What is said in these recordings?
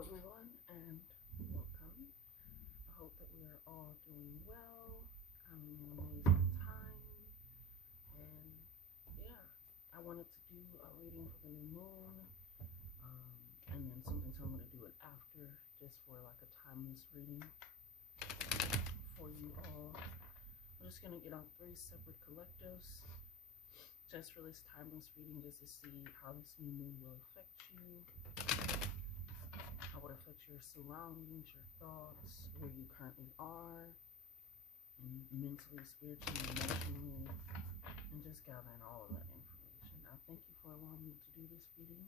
Hello everyone and welcome. I hope that we are all doing well, having an amazing time. And yeah, I wanted to do a reading for the new moon, and then something told me to do it after, just for like a timeless reading for you all. I'm just gonna get out 3 separate collectives just for this timeless reading, just to see how this new moon will affect you, how it affects your surroundings, your thoughts, where you currently are, and mentally, spiritually, emotionally, and just gathering all of that information. I thank you for allowing me to do this reading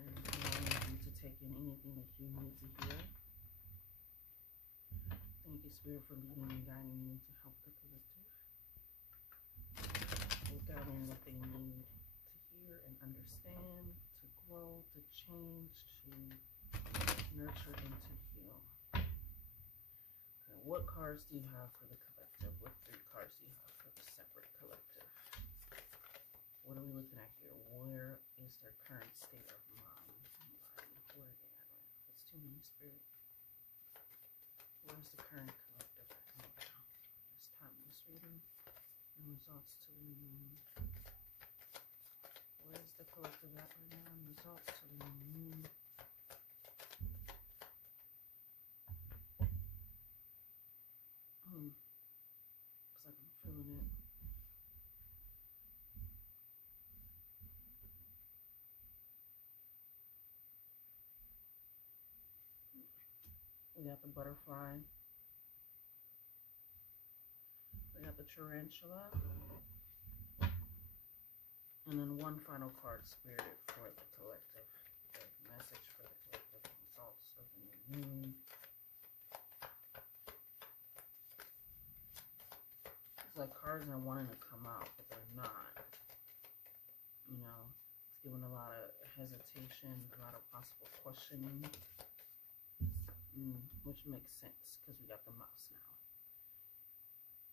and allowing you to take in anything that you need to hear. Thank you, Spirit, for leading and guiding me to help the collective with gathering what they need to hear and understand, to grow, to change, to nurture, and to heal. Okay, what cards do you have for the collective? What 3 cards do you have for the separate collective? What are we looking at here? Where is their current state of mind? Where are they at right now? It's too many, Spirit. Where's the current collective at right now? This timeless reading and results to the new moon. Where's the collective at right now and results to the new moon? Looks like I'm feeling it. We got the butterfly. We got the tarantula. And then one final card, Spirit, for the collective. The message for the collective results of the new moon. It's like cards are wanting to come out, but they're not. You know, it's giving a lot of hesitation, a lot of possible questioning. Which makes sense, because we got the mouse now.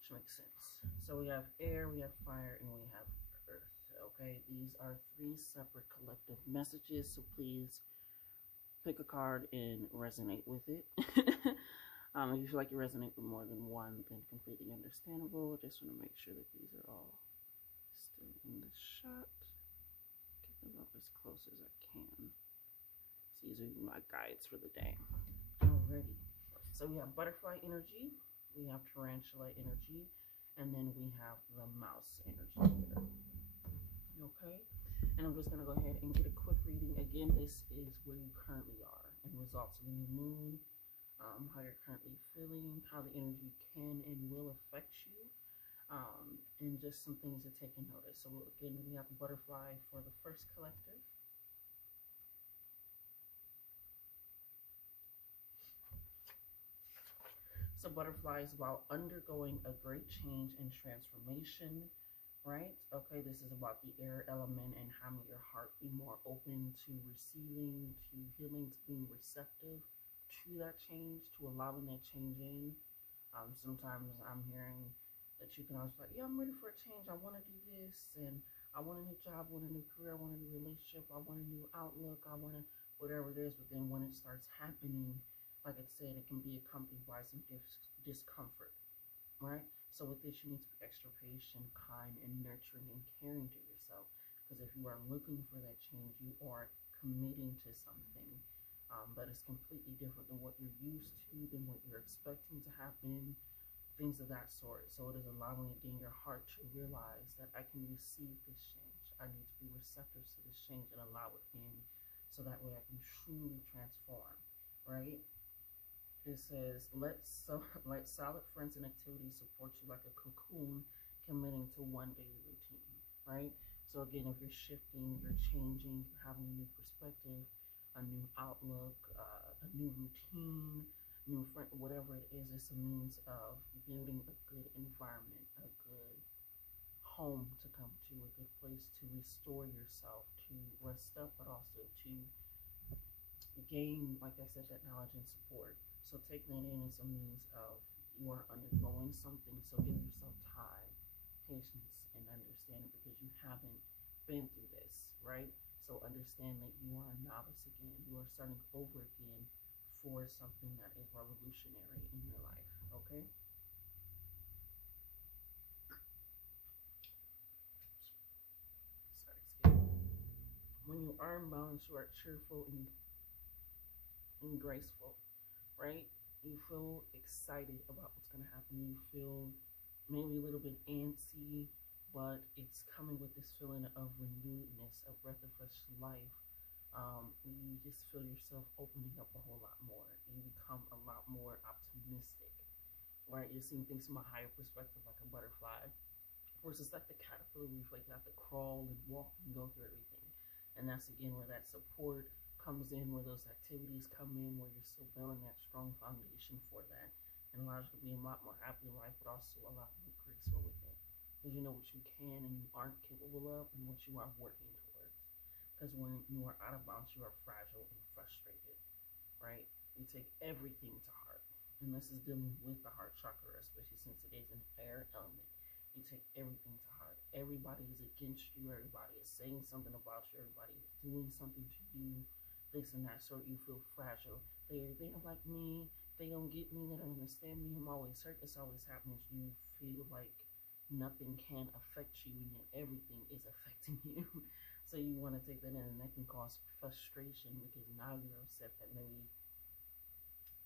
Which makes sense. So we have air, we have fire, and we have earth. Okay, these are 3 separate collective messages, so please pick a card and resonate with it. If you feel like you resonate with more than one, then completely understandable. Just want to make sure that these are all still in the shot. Get them up as close as I can. So these are my guides for the day. Alrighty. So we have butterfly energy, we have tarantula energy, and then we have the mouse energy here. Okay? And I'm just going to go ahead and get a quick reading. Again, this is where you currently are and results of the new moon, how you're currently feeling, how the energy can and will affect you, and just some things to take in notice. So again, we have the butterfly for the first collective. So butterflies, while undergoing a great change and transformation, right? Okay, this is about the air element and having your heart be more open to receiving, to healing, to being receptive to that change, to allowing that change in. Sometimes I'm hearing that you can always be like, yeah, I'm ready for a change. I want to do this, and I want a new job, I want a new career, I want a new relationship, I want a new outlook, I want to whatever it is. But then when it starts happening, like I said, it can be accompanied by some discomfort, right? So with this, you need to be extra patient, kind, and nurturing and caring to yourself. Because if you are looking for that change, you are committing to something that is completely different than what you're used to, than what you're expecting to happen, things of that sort. So it is allowing again your heart to realize that I can receive this change. I need to be receptive to this change and allow it in, so that way I can truly transform, right? It says, let solid friends and activities support you like a cocoon, committing to one daily routine, right? So again, if you're shifting, you're changing, you're having a new perspective, a new outlook, a new routine, new friend, whatever it is, it's a means of building a good environment, a good home to come to, a good place to restore yourself, to rest up, but also to gain, like I said, that knowledge and support. So taking that in is a means of you are undergoing something. So give yourself time, patience, and understanding, because you haven't been through this, right? So understand that you are a novice again. You are starting over again for something that is revolutionary in your life, okay? Sorry, excuse me. When you are in balance, you are cheerful and graceful, right? You feel excited about what's going to happen. You feel maybe a little bit antsy, but it's coming with this feeling of renewedness, a breath of fresh life. You just feel yourself opening up a whole lot more. You become a lot more optimistic, right? You're seeing things from a higher perspective, like a butterfly, versus like the caterpillar, where you like you have to crawl and walk and go through everything. And that's again where that support comes in, where those activities come in, where you're still building that strong foundation for that, and allows you to be a lot more happy in life, but also a lot more graceful with it, because you know what you can and you aren't capable of, and what you are working towards. Because when you are out of bounds, you are fragile and frustrated, right? You take everything to heart, and this is dealing with the heart chakra, especially since it is an air element. You take everything to heart. Everybody is against you. Everybody is saying something about you. Everybody is doing something to you, this and that. So you feel fragile. They don't like me. They don't get me. They don't understand me. I'm always hurt. It's always happening. You feel like nothing can affect you, and yet everything is affecting you. So you want to take that in, and that can cause frustration, because now you're upset that maybe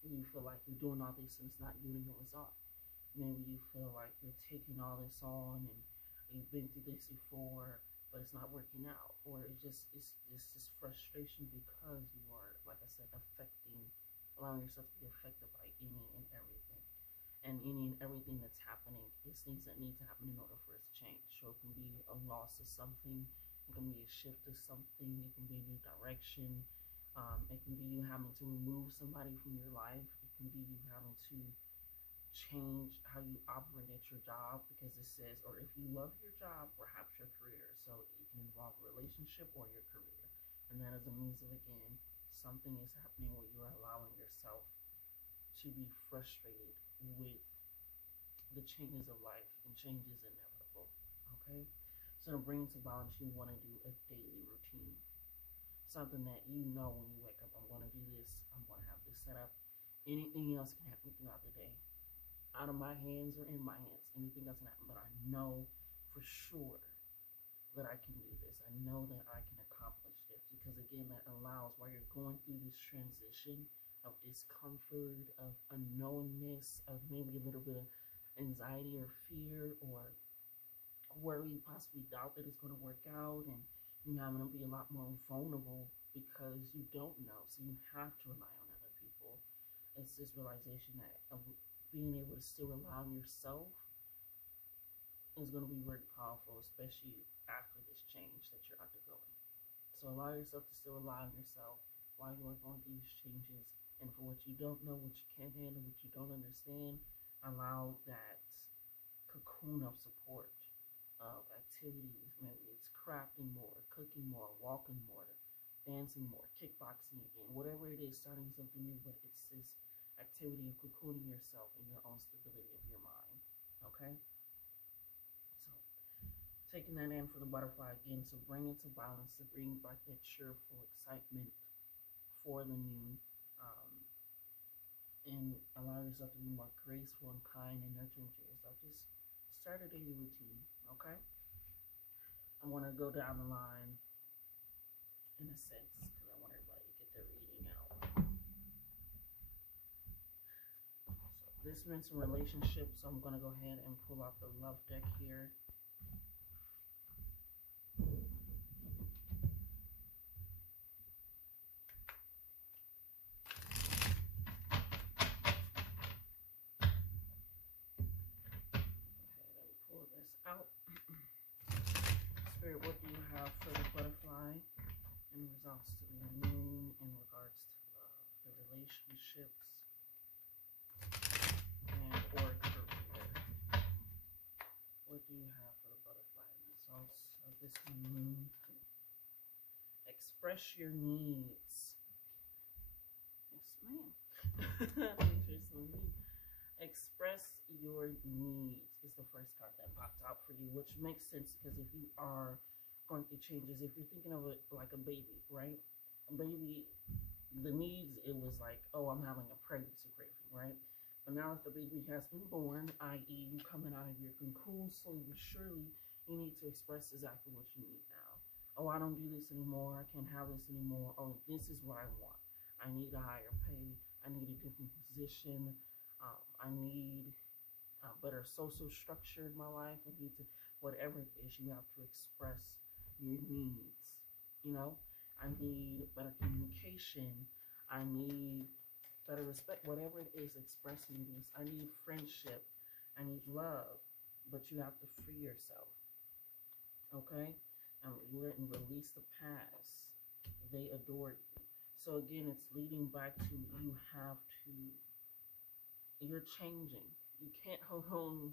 you feel like you're doing all this and it's not getting a result. Maybe you feel like you're taking all this on and you've been through this before, but it's not working out. Or it's just frustration because you are, like I said, allowing yourself to be affected by any and everything. And any and everything that's happening is things that need to happen in order for it to change. So it can be a loss of something, it can be a shift of something, it can be a new direction. It can be you having to remove somebody from your life. It can be you having to change how you operate at your job, because it says, or if you love your job, perhaps your career. So it can involve a relationship or your career. And that is a means of, again, something is happening where you are allowing yourself to be frustrated with the changes of life, and change is inevitable. Okay? So to bring it to balance, you want to do a daily routine. Something that you know when you wake up, I'm going to do this, I'm going to have this set up. Anything else can happen throughout the day, out of my hands or in my hands. Anything else can happen, but I know for sure that I can do this. I know that I can accomplish this, because again, that allows, while you're going through this transition of discomfort, of unknowingness, of maybe a little bit of anxiety or fear or worry, possibly doubt that it's going to work out, and you having to be a lot more vulnerable because you don't know. So you have to rely on other people. It's this realization that being able to still rely on yourself is going to be very powerful, especially after this change that you're undergoing. So allow yourself to still rely on yourself while you are going through these changes. And for what you don't know, what you can't handle, what you don't understand, allow that cocoon of support, of activities. Maybe it's crafting more, cooking more, walking more, dancing more, kickboxing again, whatever it is, starting something new, but it's this activity of cocooning yourself and your own stability of your mind. Okay? So taking that in for the butterfly again, so bring it to balance, to bring back that cheerful excitement for the new, and allow yourself to be more graceful and kind and nurturing to yourself. Just start a daily routine, okay? I want to go down the line in a sense, because I want everybody to get their reading out. So this meant some relationships, so I'm going to go ahead and pull out the love deck here. Out. Spirit, what do you have for the butterfly in regards to the moon, in regards to the relationships, and or career? What do you have for the butterfly in the results of this moon? Express your needs. Yes, ma'am. Express your needs is the first card that popped out for you, which makes sense, because if you are going through changes. If you're thinking of it like a baby, right? A baby, the needs, it was like, oh, I'm having a pregnancy craving, right? But now that the baby has been born, i.e., you coming out of your cocoon slowly but surely, you need to express exactly what you need now. Oh, I don't do this anymore. I can't have this anymore. Oh, this is what I want. I need a higher pay. I need a different position. I need a better social structure in my life. I need to, whatever it is, you have to express your needs. You know, I need better communication. I need better respect. Whatever it is, express your needs. I need friendship. I need love. But you have to free yourself. Okay? And let and release the past. They adore you. So again, it's leading back to you have to, you're changing. You can't hold on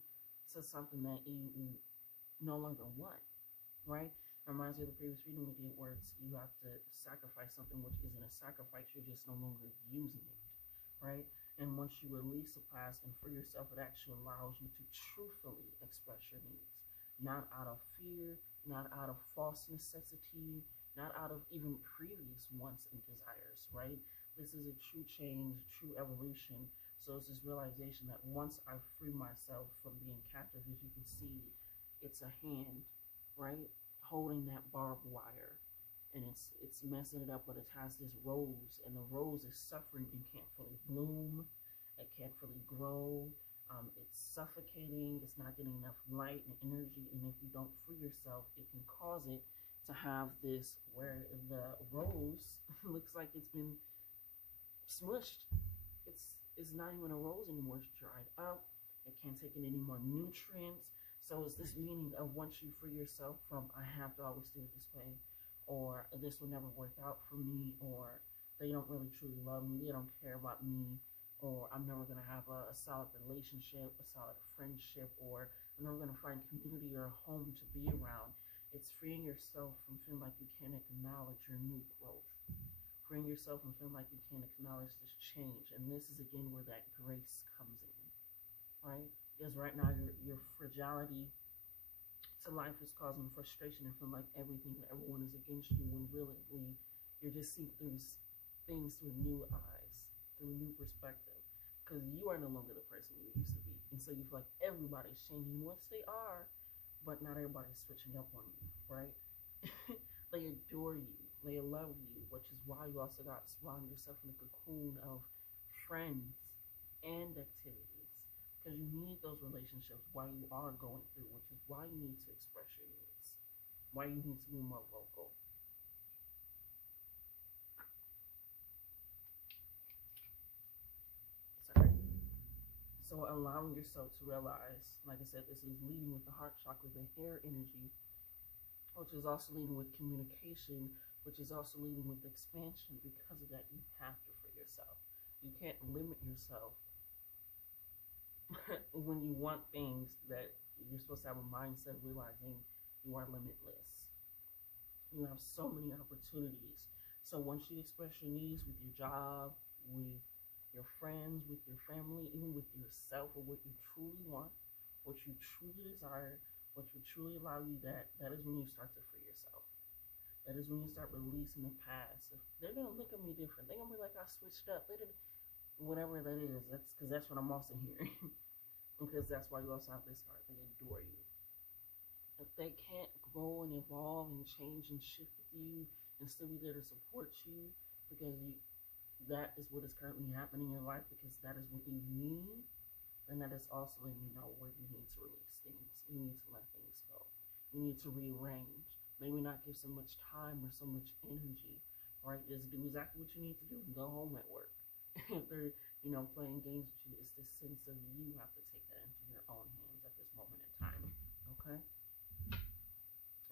to something that you no longer want, right? It reminds me of the previous reading we did where it's, you have to sacrifice something which isn't a sacrifice, you're just no longer using it, right? And once you release the past and free yourself, it actually allows you to truthfully express your needs, not out of fear, not out of false necessity, not out of even previous wants and desires, right? This is a true change, true evolution. So it's this realization that once I free myself from being captive, as you can see, it's a hand, right, holding that barbed wire, and it's messing it up, but it has this rose, and the rose is suffering and can't fully bloom. It can't fully grow. It's suffocating. It's not getting enough light and energy, and if you don't free yourself, it can cause it to have this where the rose looks like it's been smushed. It's not even a rose anymore. It's dried up. It can't take in any more nutrients. So it's this meaning of once you free yourself from I have to always do it this way, or this will never work out for me, or they don't really truly love me, they don't care about me, or I'm never gonna have a solid relationship, a solid friendship, or I'm never gonna find community or a home to be around. It's freeing yourself from feeling like you can't acknowledge your new growth. Freeing yourself from feeling like you can't acknowledge this change. And this is again where that grace comes in, right? Because right now your fragility to life is causing frustration and feeling like everything and everyone is against you when really you're just seeing through things through new eyes, through new perspective. Because you are no longer the person you used to be. And so you feel like everybody's changing once they are, but not everybody's switching up on you, right? They adore you, they love you, which is why you also got to surround yourself in a cocoon of friends and activities, because you need those relationships while you are going through, which is why you need to express your needs, why you need to be more vocal. Sorry. So allowing yourself to realize, like I said, this is leading with the heart chakra, the hair energy, which is also leading with communication, which is also leading with expansion. Because of that, you have to free yourself. You can't limit yourself when you want things that you're supposed to have a mindset of realizing you are limitless. You have so many opportunities. So once you express your needs with your job, with your friends, with your family, even with yourself, or what you truly want, what you truly desire, what will truly allow you that is when you start to free yourself. That is when you start releasing the past. They're gonna look at me different. They're gonna be like, I switched up. They didn't, whatever that is. That's because that's what I'm also hearing. Because that's why you also have this card. They adore you. If they can't grow and evolve and change and shift with you and still be there to support you, because that is what is currently happening in your life, because that is what you need, and that is also letting you know where you need to release things. You need to let things go. You need to rearrange. Maybe not give so much time or so much energy, right? Just do exactly what you need to do and go home at work. If they're, playing games with you, it's this sense of you have to take that into your own hands at this moment in time, okay?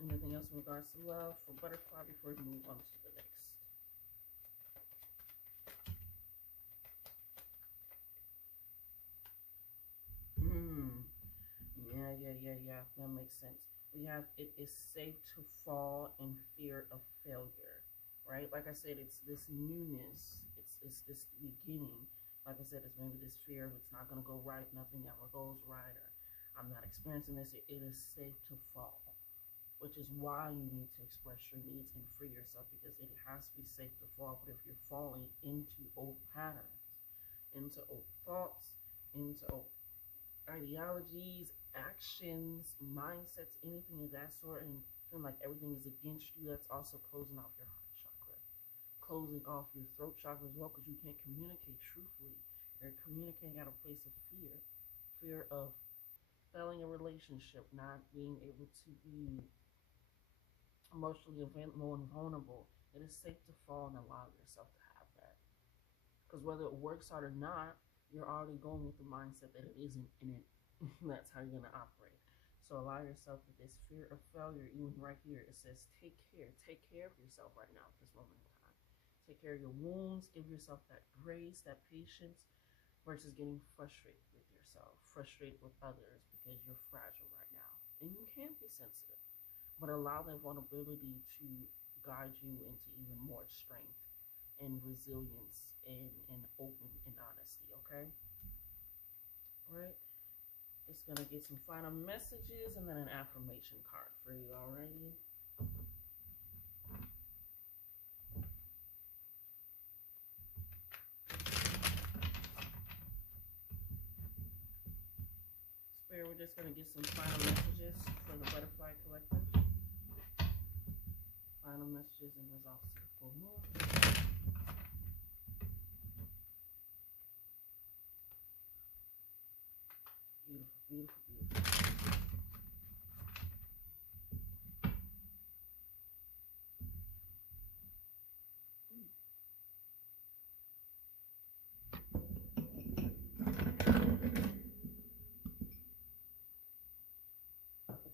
Anything else in regards to love for butterfly before we move on to the next? Yeah. That makes sense. We have it is safe to fall in fear of failure, right? Like I said, it's this newness. It's this beginning. Like I said, it's maybe this fear of it's not going to go right, nothing ever goes right, or I'm not experiencing this. It is safe to fall. which is why you need to express your needs and free yourself, because it has to be safe to fall. But if you're falling into old patterns, into old thoughts, into old ideologies, actions, mindsets, anything of that sort, and feeling like everything is against you, that's also closing off your heart chakra, closing off your throat chakra as well, because you can't communicate truthfully. You're communicating out of a place of fear of failing a relationship, not being able to be emotionally available and vulnerable. It is safe to fall and allow yourself to have that. Because whether it works out or not, you're already going with the mindset that it isn't in it. That's how you're going to operate. So allow yourself with this fear of failure, even right here. It says, take care of yourself right now at this moment in time. Take care of your wounds, give yourself that grace, that patience, versus getting frustrated with yourself, frustrated with others, because you're fragile right now. And you can be sensitive, but allow that vulnerability to guide you into even more strength and resilience and open and honesty, okay? All right. Just gonna get some final messages and then an affirmation card for you, alrighty? Spirit, we're just gonna get some final messages for the Butterfly Collective. Final messages and results to the full moon. Beautiful, beautiful, beautiful.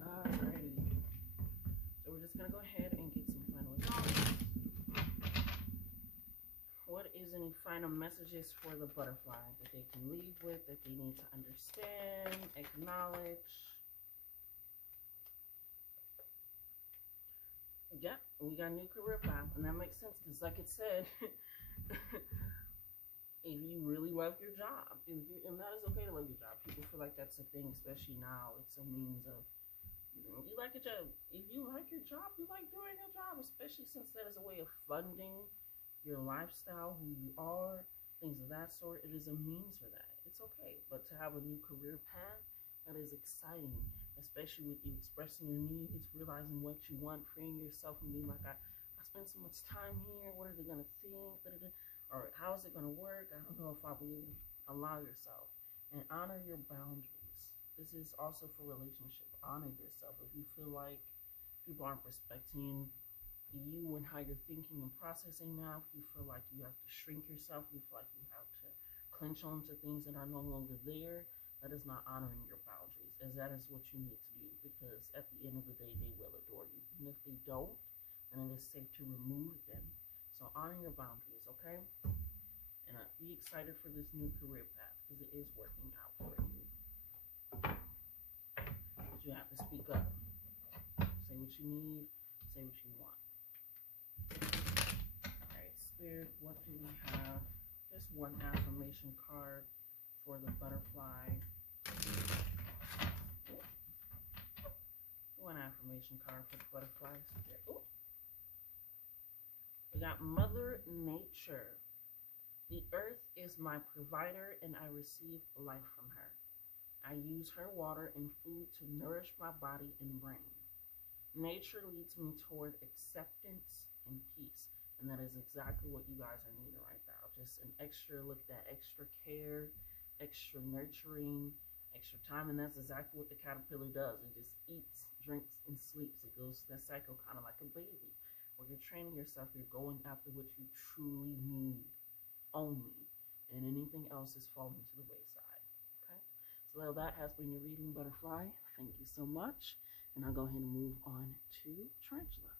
Alrighty. So we're just gonna go ahead and get some final results. What is any final messages for the butterfly that they can leave with, that they need to understand, acknowledge? Yeah, we got a new career path, and that makes sense because, like it said, if you really love your job, and that is okay to love your job. People feel like that's a thing, especially now. It's a means of, you like your job. If you like your job, you like doing your job, especially since that is a way of funding your lifestyle, who you are, things of that sort. It is a means for that. It's okay. But to have a new career path, that is exciting, especially with you expressing your needs, realizing what you want, freeing yourself from being like, I spend so much time here, what are they going to think, or how is it going to work, I don't know if I'll be able to. Allow yourself and honor your boundaries. This is also for relationship. Honor yourself. If you feel like people aren't respecting you and how you're thinking and processing now, if you feel like you have to shrink yourself, you feel like you have to clench onto things that are no longer there, that is not honoring your boundaries, as that is what you need to do, because at the end of the day, they will adore you. And if they don't, then it is safe to remove them. So honor your boundaries, okay? And be excited for this new career path, because it is working out for you. But you have to speak up. Say what you need, say what you want. All right, Spirit, what do we have? Just one affirmation card for the butterfly. One affirmation card for the butterfly. Ooh. We got Mother Nature. The earth is my provider and I receive life from her. I use her water and food to nourish my body and brain. Nature leads me toward acceptance and peace. And that is exactly what you guys are needing right now. Just an extra look, that extra care, extra nurturing, extra time. And that's exactly what the caterpillar does. It just eats, drinks, and sleeps. It goes through that cycle kind of like a baby. Where you're training yourself, you're going after what you truly need only. And anything else is falling to the wayside. Okay? So that has been your reading, Butterfly. Thank you so much. And I'll go ahead and move on to Tarantula.